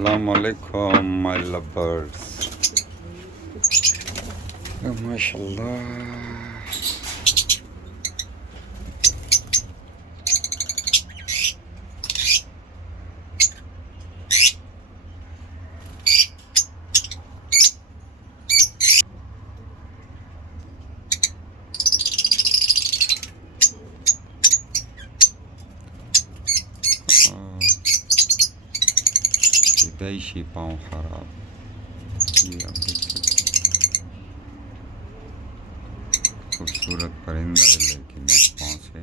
Assalamu alaikum, my lovebirds. Oh, mashallah. विदेशी पाँव खराब, ये आप देख सकते। खूबसूरत परिंदा है लेकिन एक पाँव से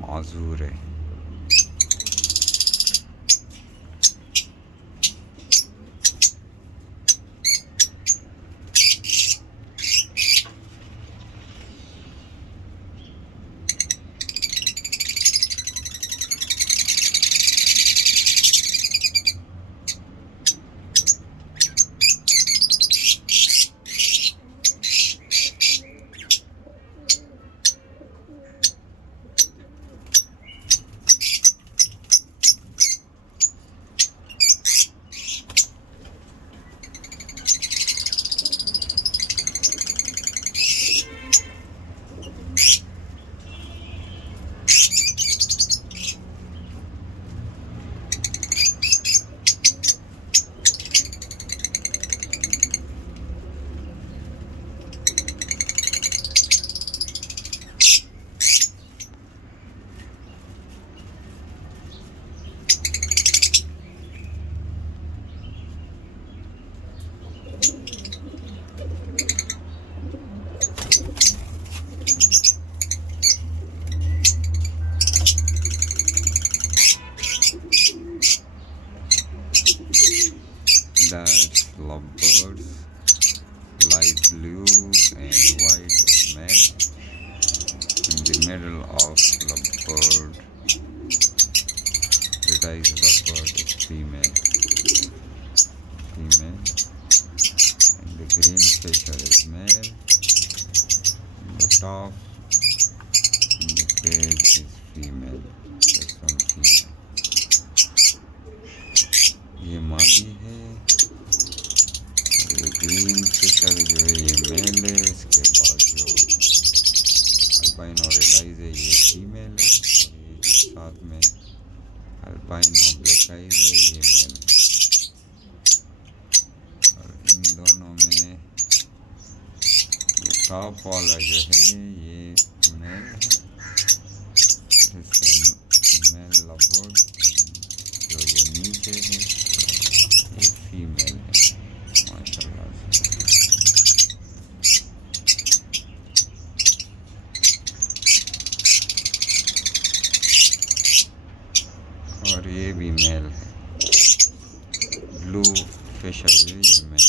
माजूर है। That's lovebirds, light blue and white is male. In the middle of lovebird, red eyes lovebird is female. And the green fisher is male. In the top, in the cage is female. This one female. ये मादी है, ये green Fisher जो है ये मेल है। इसके बाद जो अल्बाइनो रेड आइज है ये फीमेल है, और ये जो साथ में अल्बाइनो ब्लैक आइज है ये मेल है। और इन दोनों में ये टॉप वाला जो है ये मेल है, मेल लवबर्ड। जो ये नीचे है ये फीमेल है, माशाल्लाह से। और ये भी मेल है, ब्लू फिशर है ये मेल।